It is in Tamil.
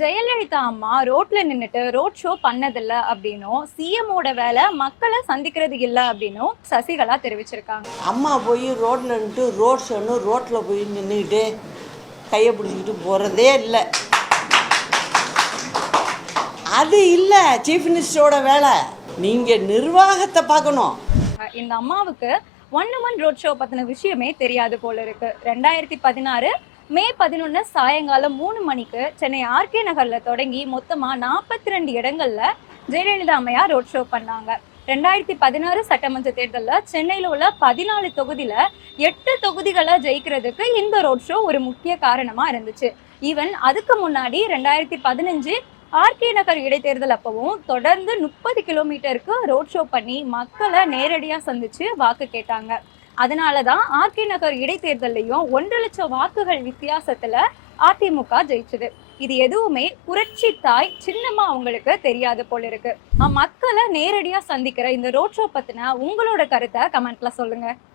ஜெயலலிதா அம்மா ரோட்ல நின்னுட்டு ரோட் ஷோ பண்ணதில்ல அப்படின்னும் சிஎம்மோட வேலை மக்களை சந்திக்கிறது இல்ல அப்படின்னும் சசிகலா தெரிவிச்சிருக்காங்க. அம்மா போய் ரோட்டில் நின்றுட்டு ரோட் ஷோன்னு ரோட்டில் போய் நின்றுக்கிட்டு கையை பிடிச்சிக்கிட்டு போகிறதே இல்லை. அது இல்லை சீஃப் மினிஸ்டரோட வேலை. நீங்கள் நிர்வாகத்தை பார்க்கணும். இந்த அம்மாவுக்கு ஒன் ஒன் ரோட் ஷோ பத்தின விஷயமே தெரியாது போல இருக்கு. ரெண்டாயிரத்தி பதினாறு மே பதினொன்று சாயங்காலம் மூணு மணிக்கு சென்னை ஆர்கே நகரில் தொடங்கி மொத்தமாக நாற்பத்தி ரெண்டு இடங்களில் ஜெயலலிதா அம்மையார் ரோட் ஷோ பண்ணாங்க. ரெண்டாயிரத்தி பதினாறு சட்டமன்ற தேர்தலில் சென்னையில் உள்ள பதினாலு தொகுதியில் எட்டு தொகுதிகளை ஜெயிக்கிறதுக்கு இந்த ரோட் ஷோ ஒரு முக்கிய காரணமாக இருந்துச்சு. ஈவன் அதுக்கு முன்னாடி ரெண்டாயிரத்தி பதினஞ்சு ஆர்கே நகர் இடைத்தேர்தல் அப்பவும் தொடர்ந்து முப்பது கிலோமீட்டருக்கு ரோட் ஷோ பண்ணி மக்களை நேரடியாக சந்திச்சு வாக்கு கேட்டாங்க. அதனால தான் ஆர்கே நகர் இடைத்தேர்தல்லையும் ஒன்றரை லட்சம் வாக்குகள் வித்தியாசத்துல அதிமுக ஜெயிச்சது. இது எதுவுமே புரட்சி தாய் சின்னம்மா அவங்களுக்கு தெரியாது போல இருக்கு. மக்களை நேரடியா சந்திக்கிற இந்த ரோட் ஷோ பத்தின உங்களோட கருத்தை கமெண்ட்ல சொல்லுங்க.